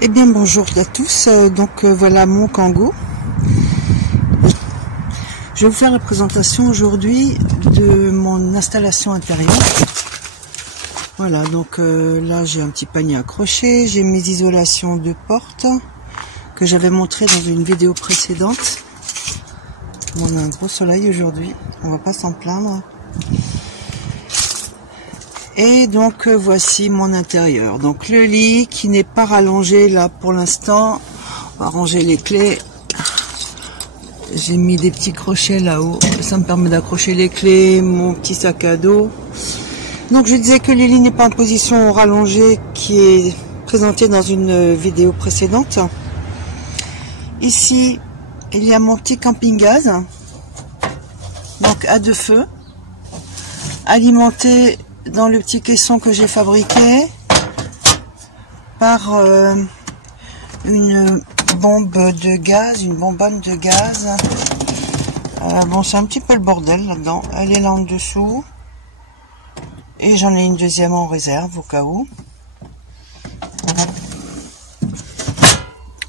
Eh bien bonjour à tous, voilà mon Kangoo. Je vais vous faire la présentation aujourd'hui de mon installation intérieure. Voilà, donc là j'ai un petit panier accroché, j'ai mes isolations de porte que j'avais montré dans une vidéo précédente. On a un gros soleil aujourd'hui, on va pas s'en plaindre. Et donc voici mon intérieur. Donc le lit qui n'est pas rallongé là pour l'instant. On va ranger les clés. J'ai mis des petits crochets là-haut. Ça me permet d'accrocher les clés, mon petit sac à dos. Donc je disais que le lit n'est pas en position rallongée qui est présenté dans une vidéo précédente. Ici, il y a mon petit camping-gaz. Donc à 2 feux. Alimenté dans le petit caisson que j'ai fabriqué par une bombe de gaz, une bonbonne de gaz. Bon, c'est un petit peu le bordel là-dedans. Elle est là en dessous. Et j'en ai une deuxième en réserve au cas où.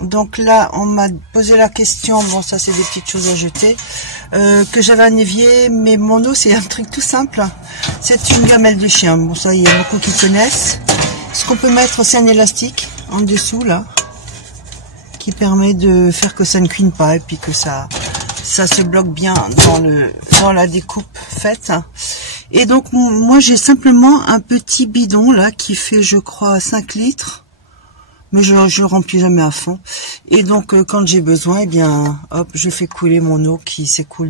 Donc là, on m'a posé la question, bon ça c'est des petites choses à jeter, que j'avais un évier, mais mon eau c'est un truc tout simple. C'est une gamelle de chien, bon ça il y a beaucoup qui connaissent. Ce qu'on peut mettre c'est un élastique en dessous là, qui permet de faire que ça ne cuine pas et puis que ça se bloque bien dans la découpe faite. Et donc moi j'ai simplement un petit bidon là qui fait je crois 5 litres. Mais je le remplis jamais à fond. Et donc quand j'ai besoin, eh bien hop, je fais couler mon eau qui s'écoule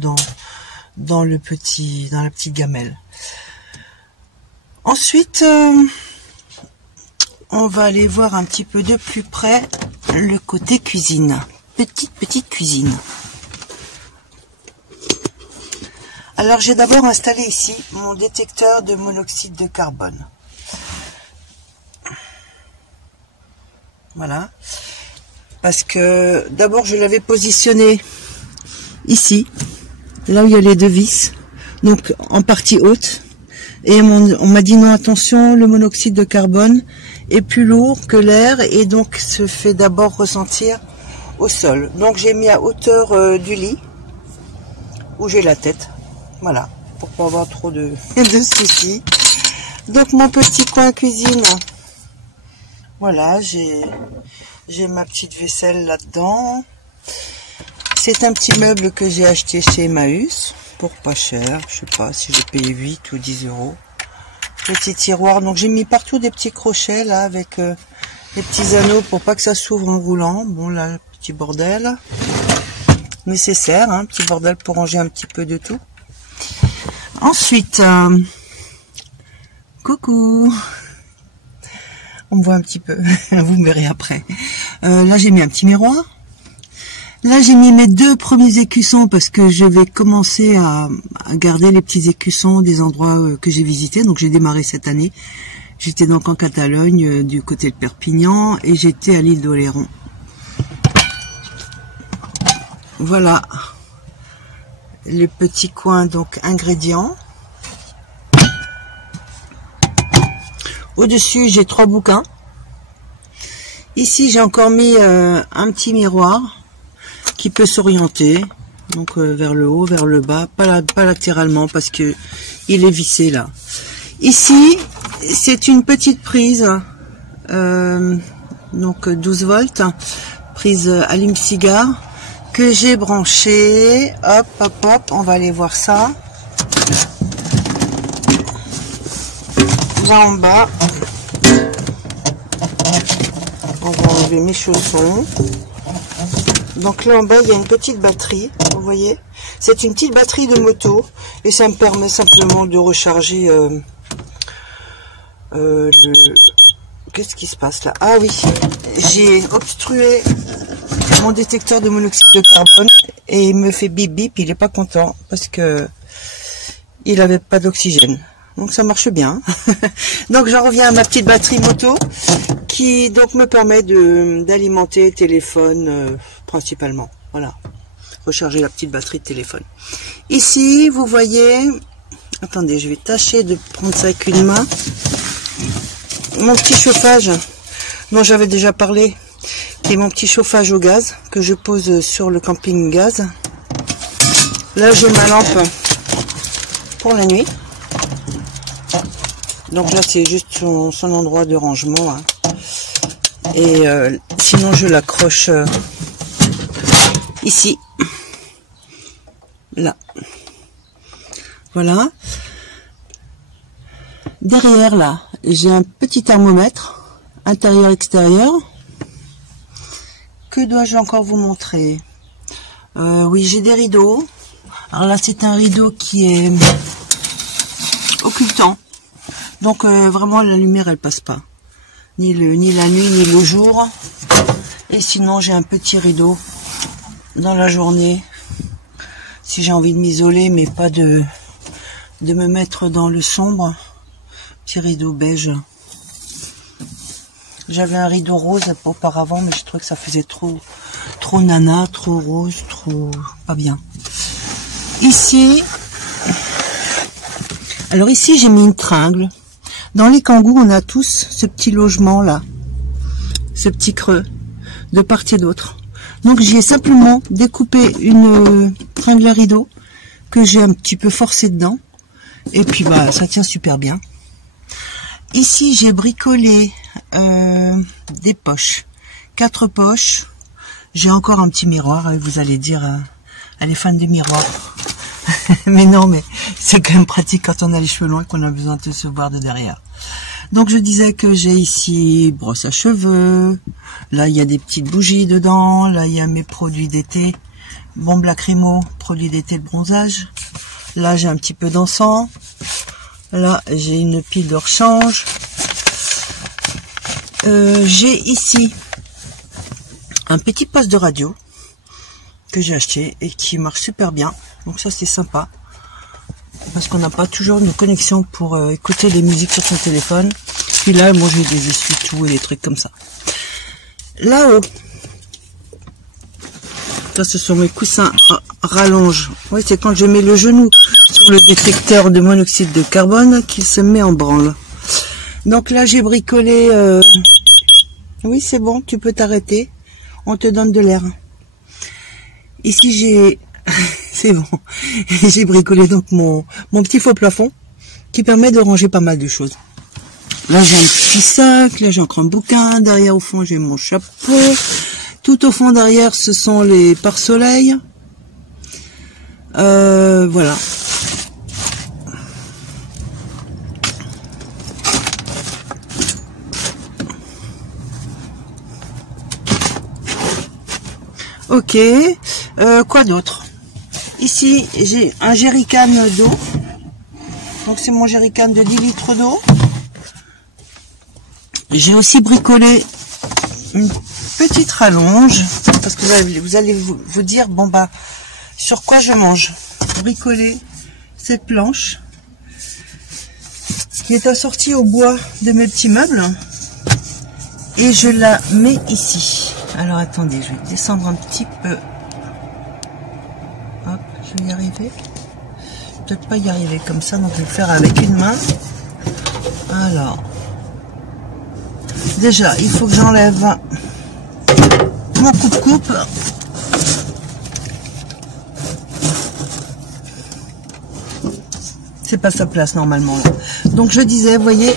dans la petite gamelle. Ensuite, on va aller voir un petit peu de plus près le côté cuisine. Petite cuisine. Alors j'ai d'abord installé ici mon détecteur de monoxyde de carbone. Voilà, parce que d'abord je l'avais positionné ici, là où il y a les deux vis, donc en partie haute, et on m'a dit non attention, le monoxyde de carbone est plus lourd que l'air et donc se fait d'abord ressentir au sol. Donc j'ai mis à hauteur du lit, où j'ai la tête, voilà, pour pas avoir trop de soucis. Donc mon petit coin cuisine. Voilà, j'ai ma petite vaisselle là-dedans. C'est un petit meuble que j'ai acheté chez Emmaüs pour pas cher. Je sais pas si j'ai payé 8 ou 10 euros. Petit tiroir. Donc j'ai mis partout des petits crochets là avec les petits anneaux pour pas que ça s'ouvre en roulant. Bon là, petit bordel. Nécessaire, hein, petit bordel pour ranger un petit peu de tout. Ensuite, coucou. On me voit un petit peu, vous me verrez après. Là j'ai mis un petit miroir. Là j'ai mis mes 2 premiers écussons parce que je vais commencer à garder les petits écussons des endroits que j'ai visités. Donc j'ai démarré cette année. J'étais donc en Catalogne, du côté de Perpignan, et j'étais à l'île d'Oléron. Voilà le petit coin donc ingrédients. Au-dessus, j'ai 3 bouquins. Ici, j'ai encore mis un petit miroir qui peut s'orienter donc vers le haut, vers le bas, pas latéralement parce que il est vissé là. Ici, c'est une petite prise, donc 12 volts, prise allume-cigare que j'ai branchée. Hop, hop, hop, on va aller voir ça. Là en bas, on va enlever mes chaussons. Donc là en bas il y a une petite batterie, vous voyez, c'est une petite batterie de moto et ça me permet simplement de recharger qu'est-ce qui se passe là? Ah oui, j'ai obstrué mon détecteur de monoxyde de carbone et il me fait bip bip, il est pas content parce que il avait pas d'oxygène. Donc ça marche bien. Donc j'en reviens à ma petite batterie moto qui donc me permet d'alimenter téléphone principalement. Voilà. Recharger la petite batterie de téléphone. Ici, vous voyez, attendez, je vais tâcher de prendre ça avec une main. Mon petit chauffage dont j'avais déjà parlé. qui est mon petit chauffage au gaz que je pose sur le camping gaz. Là j'ai ma lampe pour la nuit. Donc là c'est juste son endroit de rangement. Hein. Et sinon je l'accroche ici. Là. Voilà. Derrière là, j'ai un petit thermomètre intérieur-extérieur. Que dois-je encore vous montrer? Oui, j'ai des rideaux. Alors là, c'est un rideau qui est occultant. Donc vraiment, la lumière, elle passe pas. Ni la nuit, ni le jour. Et sinon, j'ai un petit rideau dans la journée. Si j'ai envie de m'isoler, mais pas de me mettre dans le sombre. Petit rideau beige. J'avais un rideau rose auparavant, mais je trouvais que ça faisait trop nana, trop rose, trop pas bien. Ici, alors ici j'ai mis une tringle. Dans les Kangous, on a tous ce petit logement là, ce petit creux, de part et d'autre. Donc j'y ai simplement découpé une tringle à rideau que j'ai un petit peu forcé dedans. Et puis bah ça tient super bien. Ici j'ai bricolé des poches, 4 poches. J'ai encore un petit miroir et vous allez dire elle est fan des miroirs. Mais non, mais c'est quand même pratique quand on a les cheveux longs et qu'on a besoin de se voir de derrière. Donc je disais que j'ai ici brosse à cheveux, là il y a des petites bougies dedans, là il y a mes produits d'été, bombe lacrymo, produits d'été de bronzage, là j'ai un petit peu d'encens, là j'ai une pile de rechange, j'ai ici un petit poste de radio que j'ai acheté et qui marche super bien, donc ça c'est sympa. Parce qu'on n'a pas toujours nos connexions pour écouter des musiques sur son téléphone. Puis là, moi j'ai des essuie-tout et des trucs comme ça. Là-haut, ça ce sont mes coussins rallonge. Oui, c'est quand je mets le genou sur le détecteur de monoxyde de carbone qu'il se met en branle. Donc là, j'ai bricolé... Oui, c'est bon, tu peux t'arrêter. On te donne de l'air. Ici, j'ai... C'est bon. J'ai bricolé donc mon petit faux plafond qui permet de ranger pas mal de choses. Là j'ai un petit sac, là j'ai encore un bouquin, derrière au fond j'ai mon chapeau. Tout au fond derrière ce sont les pare-soleil. Voilà. Ok. Quoi d'autre? Ici, j'ai un jerrycan d'eau. Donc, c'est mon jerrycan de 10 litres d'eau. J'ai aussi bricolé une petite rallonge. Parce que vous allez vous dire, bon bah, sur quoi je mange? Bricoler cette planche qui est assortie au bois de mes petits meubles. Et je la mets ici. Alors, attendez, je vais descendre un petit peu. Hop, je vais y arriver. Peut-être pas y arriver comme ça, donc je vais le faire avec une main. Alors, déjà, il faut que j'enlève mon coupe-coupe. C'est pas sa place normalement. Donc je disais, vous voyez,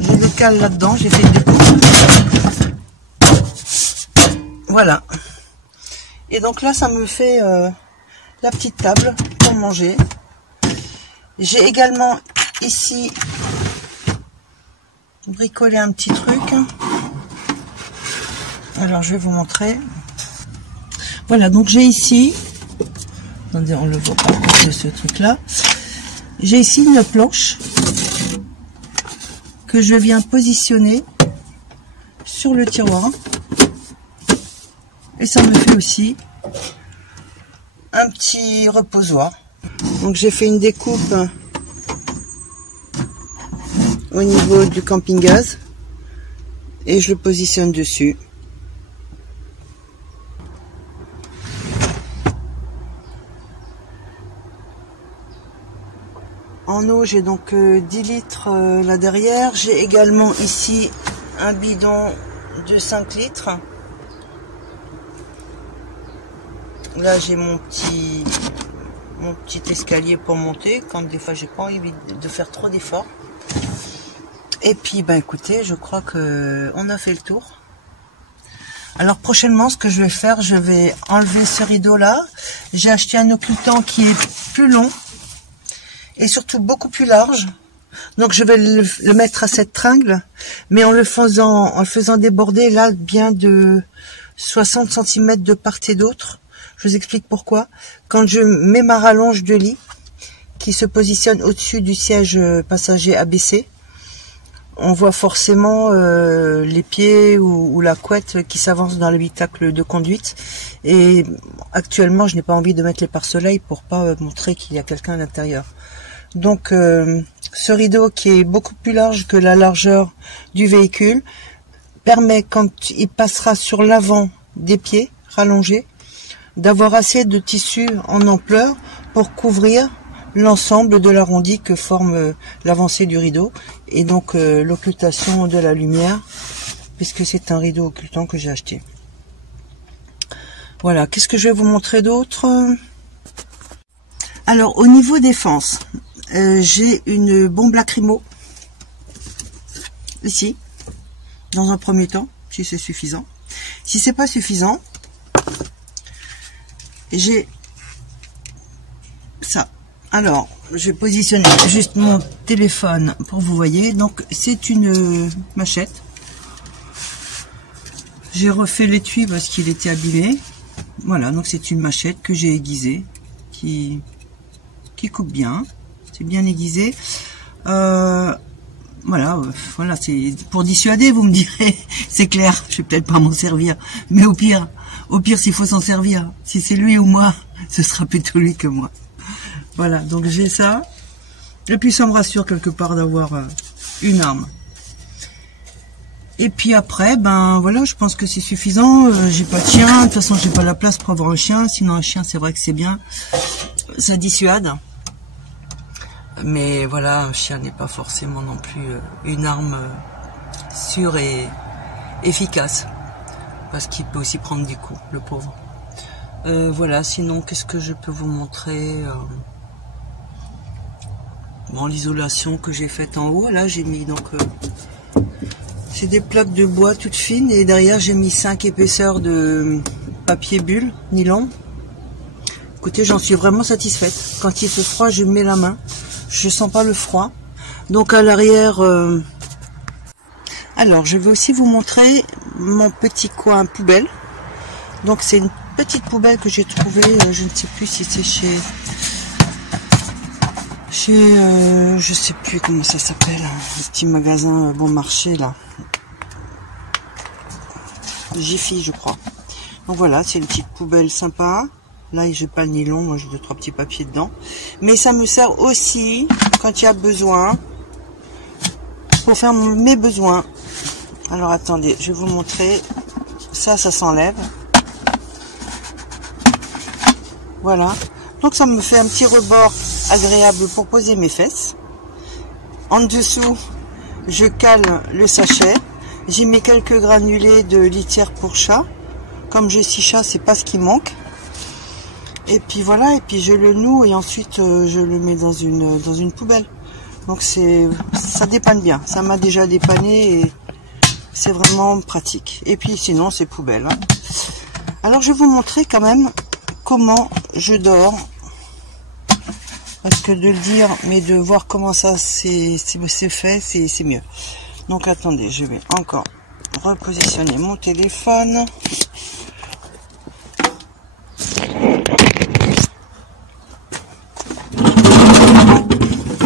j'ai le cale là-dedans, j'ai fait une découpe. Voilà. Et donc là, ça me fait la petite table pour manger. J'ai également ici bricolé un petit truc. Alors, je vais vous montrer. Voilà, donc j'ai ici... Attendez, on le voit pas de ce truc-là. J'ai ici une planche que je viens positionner sur le tiroir. Et ça me fait aussi un petit reposoir. Donc j'ai fait une découpe au niveau du camping gaz et je le positionne dessus. En eau, j'ai donc 10 litres là derrière. J'ai également ici un bidon de 5 litres. Là, j'ai mon petit escalier pour monter, quand des fois j'ai pas envie de faire trop d'efforts. Et puis, ben écoutez, je crois que on a fait le tour. Alors prochainement, ce que je vais faire, je vais enlever ce rideau là. J'ai acheté un occultant qui est plus long et surtout beaucoup plus large. Donc je vais le mettre à cette tringle, mais en le faisant déborder là bien de 60 cm de part et d'autre. Je vous explique pourquoi. Quand je mets ma rallonge de lit qui se positionne au-dessus du siège passager abaissé, on voit forcément les pieds ou la couette qui s'avance dans l'habitacle de conduite. Et actuellement, je n'ai pas envie de mettre les pare-soleils pour pas montrer qu'il y a quelqu'un à l'intérieur. Donc, ce rideau qui est beaucoup plus large que la largeur du véhicule permet, quand il passera sur l'avant des pieds rallongés, d'avoir assez de tissu en ampleur pour couvrir l'ensemble de l'arrondi que forme l'avancée du rideau et donc l'occultation de la lumière, puisque c'est un rideau occultant que j'ai acheté. Voilà, qu'est-ce que je vais vous montrer d'autre? Alors, au niveau défense, j'ai une bombe lacrymo ici, dans un premier temps, si c'est suffisant. Si c'est pas suffisant, j'ai ça. Alors, je vais positionner juste mon téléphone pour vous voyez. Donc, c'est une machette. J'ai refait l'étui parce qu'il était abîmé. Voilà, donc c'est une machette que j'ai aiguisée, qui coupe bien. C'est bien aiguisé. Voilà, c'est pour dissuader, vous me direz. C'est clair, je vais peut-être pas m'en servir. Mais au pire, s'il faut s'en servir, si c'est lui ou moi, ce sera plutôt lui que moi. Voilà, donc j'ai ça. Et puis ça me rassure quelque part d'avoir une arme. Et puis après, ben voilà, je pense que c'est suffisant. J'ai pas de chien, de toute façon j'ai pas la place pour avoir un chien. Sinon un chien, c'est vrai que c'est bien. Ça dissuade. Mais voilà, un chien n'est pas forcément non plus une arme sûre et efficace. Parce qu'il peut aussi prendre des coups, le pauvre. Voilà, sinon qu'est-ce que je peux vous montrer? Bon, l'isolation que j'ai faite en haut, là j'ai mis donc c'est des plaques de bois toutes fines et derrière j'ai mis 5 épaisseurs de papier bulle nylon. Écoutez, j'en suis vraiment satisfaite. Quand il fait froid, je mets la main, je sens pas le froid. Donc à l'arrière, alors je vais aussi vous montrer mon petit coin poubelle. Donc c'est une petite poubelle que j'ai trouvée, je ne sais plus si c'est chez je sais plus comment ça s'appelle, le petit magasin bon marché là, Jiffy je crois. Donc voilà, c'est une petite poubelle sympa. Là j'ai pas le nylon, moi j'ai 2-3 petits papiers dedans, mais ça me sert aussi quand il y a besoin pour faire mes besoins. Alors attendez, je vais vous montrer. Ça s'enlève. Voilà, donc ça me fait un petit rebord agréable pour poser mes fesses. En dessous, je cale le sachet. J'y mets quelques granulés de litière pour chat. Comme j'ai 6 chats, c'est pas ce qui manque. Et puis voilà, et puis je le noue et ensuite je le mets dans une poubelle. Donc ça dépanne bien. Ça m'a déjà dépanné et c'est vraiment pratique. Et puis sinon, c'est poubelle. Hein. Alors je vais vous montrer quand même comment je dors. Parce que de le dire, mais de voir comment ça c'est fait, c'est mieux. Donc attendez, je vais encore repositionner mon téléphone.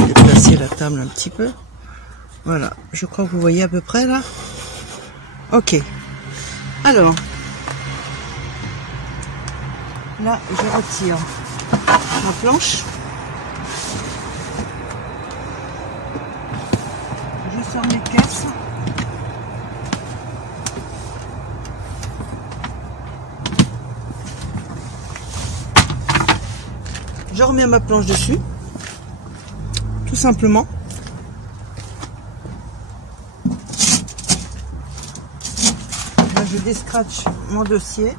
Déplacer la table un petit peu. Voilà, je crois que vous voyez à peu près là. Ok. Alors, là, je retire ma planche. Je sors mes caisses. Je remets ma planche dessus. tout simplement. Là, je descratche mon dossier.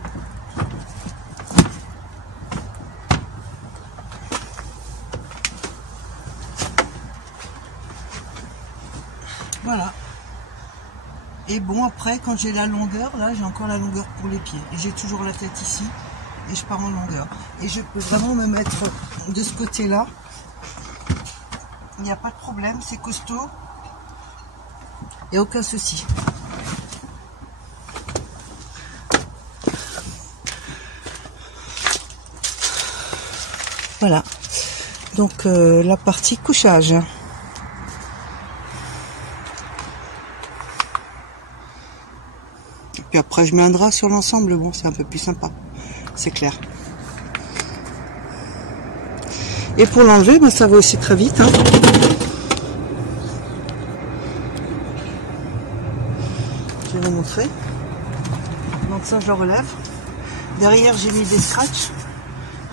Voilà. Et bon, après, quand j'ai la longueur, là, j'ai encore la longueur pour les pieds. Et j'ai toujours la tête ici. Et je pars en longueur. Et je peux vraiment me mettre de ce côté-là. Il n'y a pas de problème, c'est costaud. Et aucun souci. Voilà. Donc, la partie couchage. Puis après je mets un drap sur l'ensemble, bon c'est un peu plus sympa, c'est clair. Et pour l'enlever, ben, ça va aussi très vite. Hein. Je vais vous montrer. Donc ça je le relève. Derrière j'ai mis des scratchs.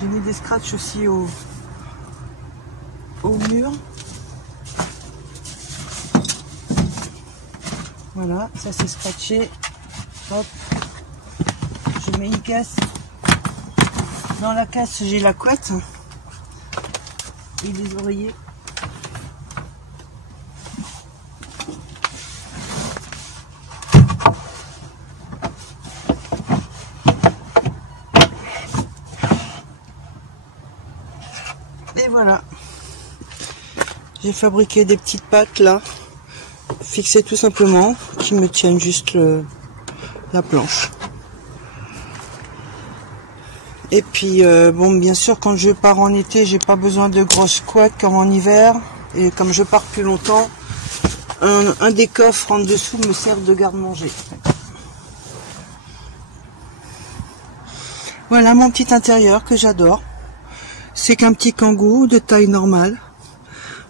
J'ai mis des scratchs aussi au mur. Voilà, ça c'est scratché. Hop, je mets une caisse. Dans la caisse, j'ai la couette et les oreillers. Et voilà. J'ai fabriqué des petites pattes là, fixées tout simplement, qui me tiennent juste la planche. Et puis bon, bien sûr, quand je pars en été, j'ai pas besoin de grosses couettes comme en hiver, et comme je pars plus longtemps, un des coffres en dessous me sert de garde-manger. Voilà mon petit intérieur que j'adore. C'est qu'un petit kangou de taille normale,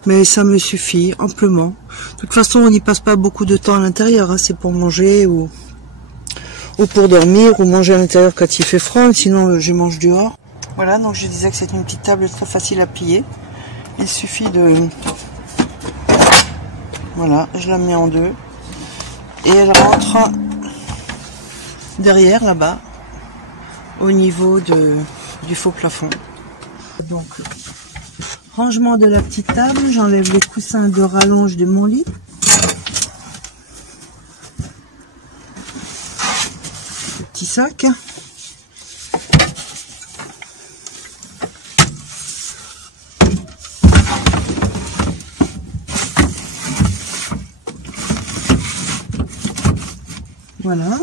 mais ça me suffit amplement. De toute façon, on n'y passe pas beaucoup de temps à l'intérieur, hein. C'est pour manger ou pour dormir ou manger à l'intérieur quand il fait froid, sinon je mange dehors. Voilà, donc je disais que c'est une petite table très facile à plier. Il suffit de... Voilà, je la mets en deux. Et elle rentre derrière, là-bas, au niveau du faux plafond. Donc, rangement de la petite table, j'enlève les coussins de rallonge de mon lit. Sac. Voilà.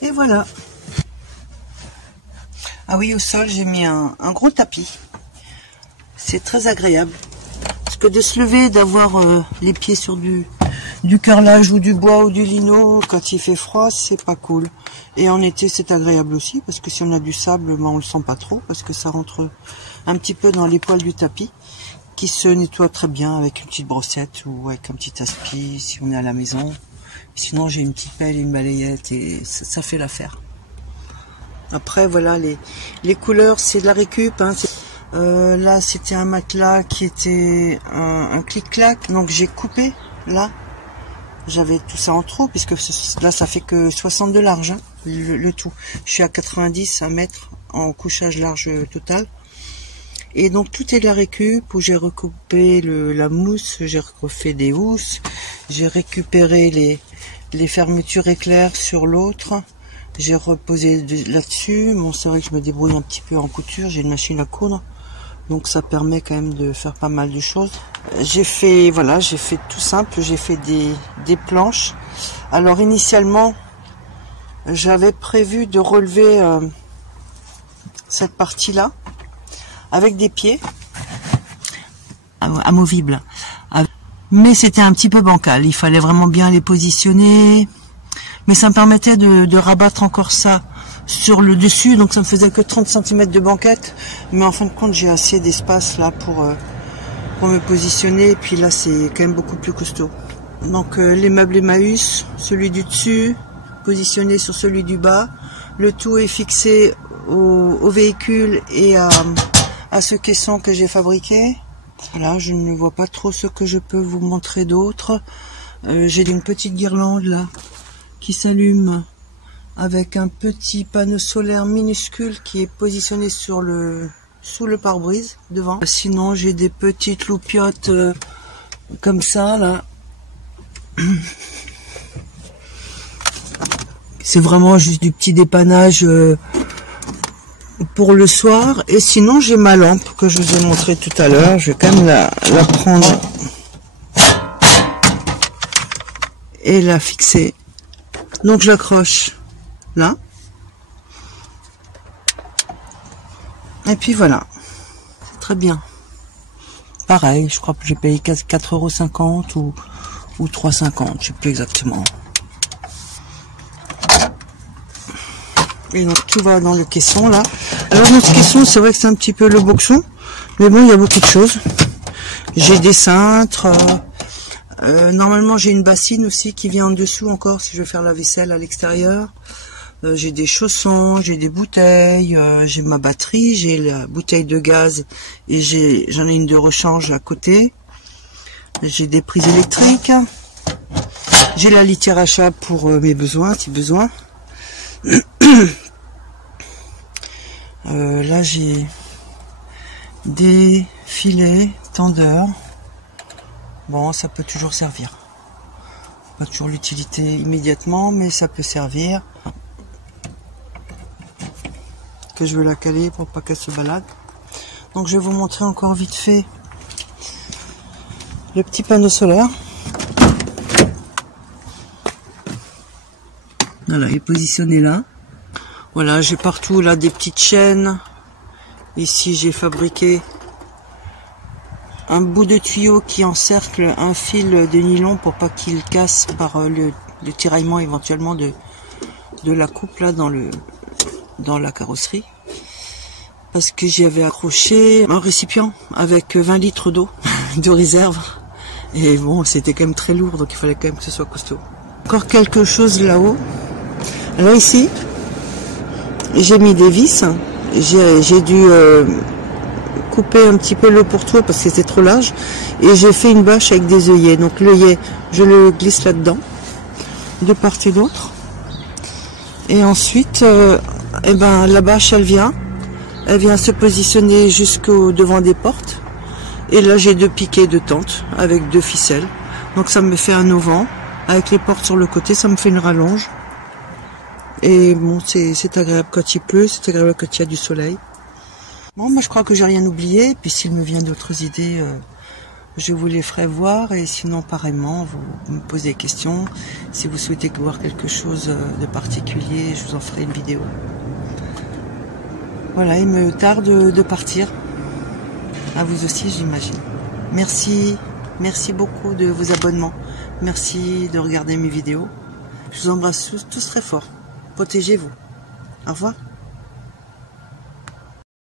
Et voilà. Ah oui, au sol, j'ai mis un gros tapis. C'est très agréable. Parce que de se lever, d'avoir les pieds sur du carrelage ou du bois ou du lino, quand il fait froid, c'est pas cool. Et en été, c'est agréable aussi, parce que si on a du sable, ben, on le sent pas trop, parce que ça rentre un petit peu dans les poils du tapis, qui se nettoie très bien avec une petite brossette ou avec un petit aspi, si on est à la maison. Sinon, j'ai une petite pelle et une balayette, et ça fait l'affaire. Après voilà, les couleurs c'est de la récup, hein. Là c'était un matelas qui était un clic-clac, donc j'ai coupé là, j'avais tout ça en trop puisque là ça fait que 60 de large, hein, le tout. Je suis à 90 à mètre en couchage large total, et donc tout est de la récup où j'ai recoupé la mousse, j'ai refait des housses, j'ai récupéré les fermetures éclairs sur l'autre. J'ai reposé là-dessus. Bon, c'est vrai que je me débrouille un petit peu en couture. J'ai une machine à coudre. Donc, ça permet quand même de faire pas mal de choses. J'ai fait, voilà, j'ai fait tout simple. J'ai fait des planches. Alors, initialement, j'avais prévu de relever cette partie-là avec des pieds amovibles. Mais c'était un petit peu bancal. Il fallait vraiment bien les positionner. Mais ça me permettait de rabattre encore ça sur le dessus, donc ça me faisait que 30 cm de banquette. Mais en fin de compte, j'ai assez d'espace là pour me positionner. Et puis là, c'est quand même beaucoup plus costaud. Donc les meubles Emmaüs, celui du dessus, positionné sur celui du bas. Le tout est fixé au véhicule et à ce caisson que j'ai fabriqué. Voilà, je ne vois pas trop ce que je peux vous montrer d'autre. J'ai une petite guirlande là qui s'allume avec un petit panneau solaire minuscule qui est positionné sous le pare-brise devant. Sinon j'ai des petites loupiottes comme ça là. C'est vraiment juste du petit dépannage pour le soir. Et sinon j'ai ma lampe que je vous ai montré tout à l'heure. Je vais quand même la prendre et la fixer. Donc je l'accroche là. Et puis voilà. C'est très bien. Pareil, je crois que j'ai payé 4,50 € ou 3,50 €, je sais plus exactement. Et donc tout va dans le caisson là. Alors dans ce caisson, c'est vrai que c'est un petit peu le boxon, mais bon, il y a beaucoup de choses. J'ai des cintres. Normalement, j'ai une bassine aussi qui vient en dessous encore si je veux faire la vaisselle à l'extérieur. J'ai des chaussons, j'ai des bouteilles, j'ai ma batterie, j'ai la bouteille de gaz et j'en ai une de rechange à côté. J'ai des prises électriques. J'ai la litière à chat pour mes besoins, si besoin. Là, j'ai des filets tendeurs. Bon, ça peut toujours servir. Pas toujours l'utilité immédiatement, mais ça peut servir. Que je veux la caler pour pas qu'elle se balade. Donc je vais vous montrer encore vite fait le petit panneau solaire. Voilà, il est positionné là. Voilà, j'ai partout là des petites chaînes. Ici j'ai fabriqué un bout de tuyau qui encercle un fil de nylon pour pas qu'il casse par le tiraillement éventuellement de la coupe là dans la carrosserie, parce que j'y avais accroché un récipient avec 20 litres d'eau de réserve et bon, c'était quand même très lourd, donc il fallait quand même que ce soit costaud. Encore quelque chose là-haut. Alors ici j'ai mis des vis, j'ai dû couper un petit peu le pourtour parce que c'était trop large et j'ai fait une bâche avec des œillets. Donc l'œillet, je le glisse là-dedans de part et d'autre. Et ensuite, la bâche, elle vient se positionner jusqu'au devant des portes. Et là, j'ai 2 piquets de tente avec 2 ficelles. Donc ça me fait un auvent. Avec les portes sur le côté, ça me fait une rallonge. Et bon, c'est agréable quand il pleut, c'est agréable quand il y a du soleil. Bon, moi je crois que j'ai rien oublié. Puis s'il me vient d'autres idées, je vous les ferai voir. Et sinon, pareillement, vous me posez des questions. Si vous souhaitez voir quelque chose de particulier, je vous en ferai une vidéo. Voilà, il me tarde de partir. À vous aussi, j'imagine. Merci beaucoup de vos abonnements. Merci de regarder mes vidéos. Je vous embrasse tous très fort. Protégez-vous. Au revoir.